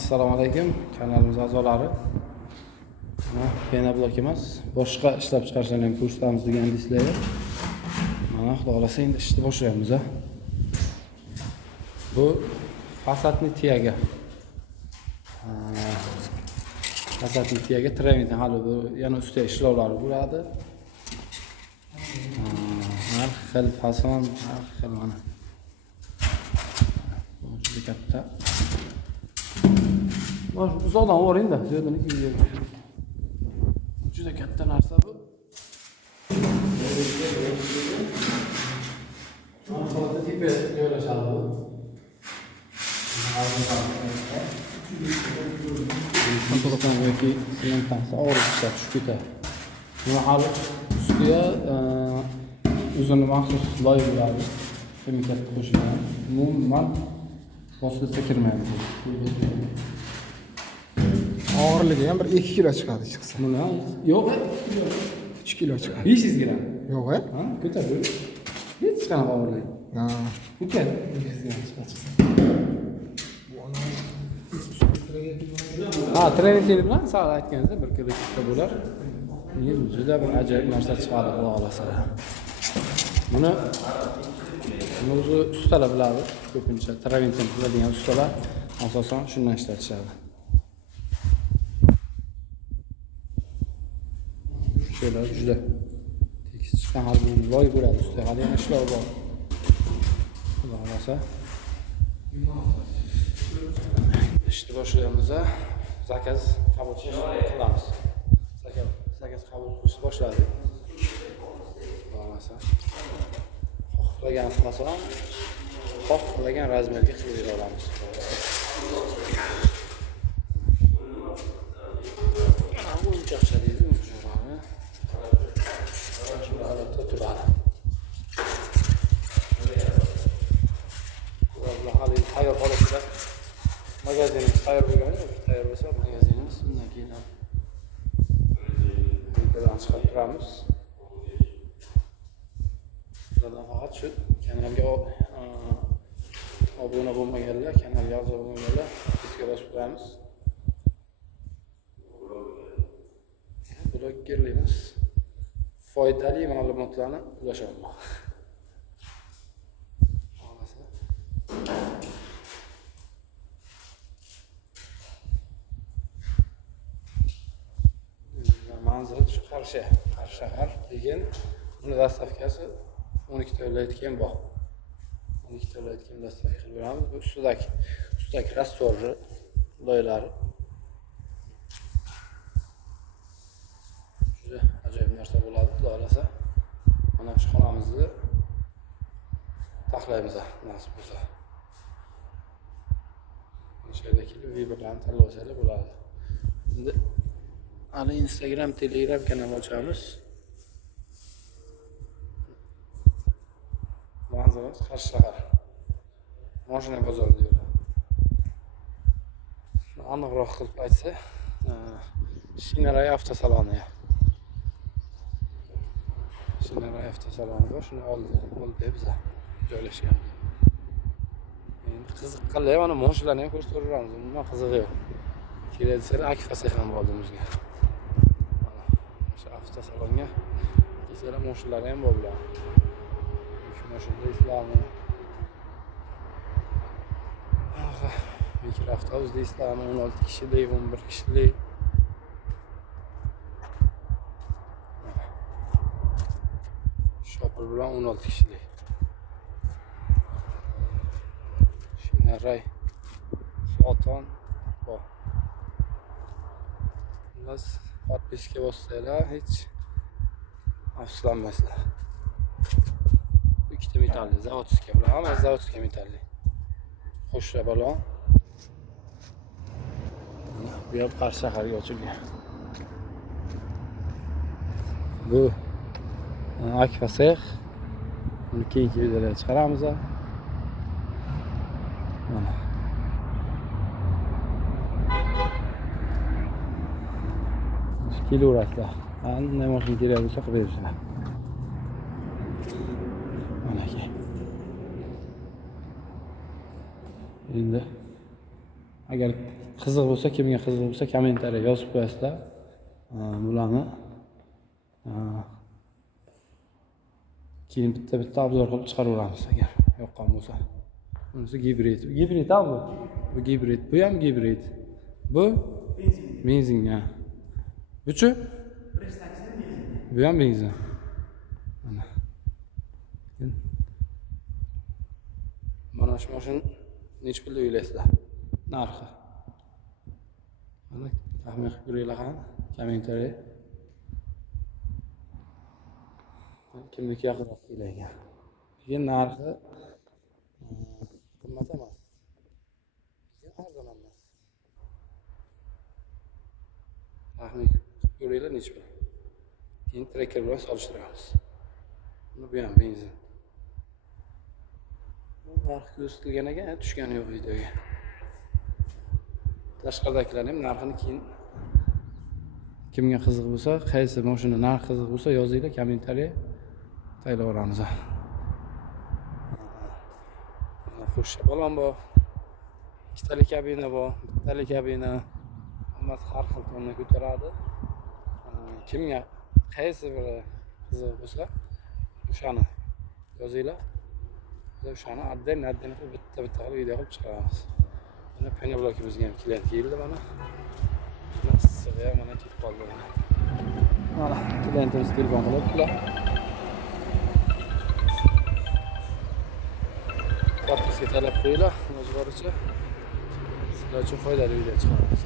Assalomu alaykum, kanalimiz a'zolari. Mana pena blok emas, boshqa ishlab chiqarishlarni ham ko'rsatamiz degan dislaylar. Mana xudo xolasa endi ishni boshlaymiz. Bu fasatni tiyaga. Fasatni tiyaga tremitni hali bu yana ustida ishlovlari bo'ladi. Har xil fason, har xil mana. Juda katta. Uzoqdan o'ring-da, yerdan juda katta narsa bu. Mana tipe joylashadi bu. To'g'ridan yoki simentansa og'ir tushib ketadi. Buni hali ustiga o'zini maxsus loy bo'ladi. Chemikat qo'shilgan. Umuman bosilsa kirmaydi. Og'irligi ham bir 2 kilo chiqadi chiqsa. Buni yo'q, 3 kilo chiqadi. 500 gram. Yo'q, Ha, ko'tarib. Hech qanaqa og'irlik. Ha. Ukan, 500 gram chiqadi. Ha, trening bilan sal aytganingizda 1 kilo chiqsa bo'lar. Endi juda bir ajoyib narsa chiqadi, xudo xolasa. Buni o'zi ustalar biladi. Ko'pincha trening qiladigan ustalar asosan shundan ishlatishadi. Şöyle juda tekis chiqqan hali loy bo'ladi, ustida hali yana ishlov bor. Xudo xolasa. Ishni boshlaymiz. Zakaz qabul qilamiz. Zakaz qabul qilishni boshladik. Xudo xolasa. Xohlagan fason, xohlagan razmerga qilib bera olamiz. Mana bu o'yinchoqcha deydi. Tayyor holatda magazinimiz tayyor bo'lgan, tayyor bo'lsa magazinimiz undan keyin videodan chiqarib turamiz. Bulardan faqat shu kanalga obuna bo'lmaganlar, kanalga a'zo bo'lmaganlar bizga bosib qo'yamiz. Blogerlarimiz foydali ma'lumotlarni ulashadi. Manzil shu Qarshi shahar degan, uni dastavkasi 12 ta viloyatga bor. 12 ta viloyatga dastavka qilib beramiz. Bu ustidagi rastorni loyilari juda ajoyib narsa bo'ladi, xudo xolasa. Mana shu xonamizni taxlaymiz, nasib bo'lsa. O'sha kelib vibrani tanlashlar bo'ladi. Endi hali Instagram, Telegram kanal ochamiz. Manzilimiz Qarshi shahar. Mashina bozori deyiladi. Aniqroq qilib aytsa, Shinaray avtosaloni. Shinaray avtosaloni bor, shuni oldi biz joylashgan. Endi qiziqqanlar mana mashinalarni ham ko'rsatib beramiz. Umuman qizig'i yo'q. Keladilar, akfasi ham bo'ldi bizga. Avtosalonga kelsalar mashinalar ham bor bular. Shu mashina islarni. Bekir avtobus deysizlarmi, 16 kishilik, 11 kishilik. Shopir bilan 16 kishilik. Shinaray Foton bor. Biz podpiska bossalar hech afsuslanmaslar. Bu ikkita metalli, zavodskiy bular, hamma zavodskiy metalli. Qo'shra balon. Bu ham Qarshi shaharga ochilgan. Bu akfaseh. Uni keyingi videolarga chiqaramiz. Mana. Kelaverasizlar. Qanday mashina kerak bo'lsa qilib berishlar. Mana aka. Endi agar qiziq bo'lsa, kimga qiziq bo'lsa kommentariya yozib qo'yasizlar. Bularni keyin bitta obzor qilib chiqaraveramiz agar yoqqan bo'lsa. Bunisi gibrid. Gibrid bu. Bu gibrid. Bu ham gibrid. Bu benzinga. Bu-chi? Bu ham benzin. Mana shu mashina necha pulga o'ylaysizlar? Narxi. Mana taxmin qilib ko'ringlar ham, kommentariya. Kimniki yaqinroq kelaygan. Keyin narxi qimmat emas. Keyin arzon emas. Taxmin qilib ko'ringlar necha pul. Keyin trekker bilan solishtiramiz. Bu ham benzin. Narx ko'rsatilgan ekan, tushgani yo'q videoga. Tashqaridagilar ham narxini keyin kimga qiziq bo'lsa, qaysi mashina narxi qiziq bo'lsa yozinglar kommentariya tayyorlayveramiz. Mana xush balon bor. Ikkitali kabina bor, bittali kabina. Hammasi har xil tonna ko'taradi. Kimga qaysi biri qiziq bo'lsa, o'shani yozinglar. O'shani adden qilib bitta qilib video qilib chiqaramiz. Mana penya blokimizga ham klient keldi mana. Mana issiqga mana ketib qoldi yana. Mana klientimiz telefon qilibdilar. Podpiska talab qo'yinglar, o'z boricha. Sizlar uchun foydali video chiqaramiz.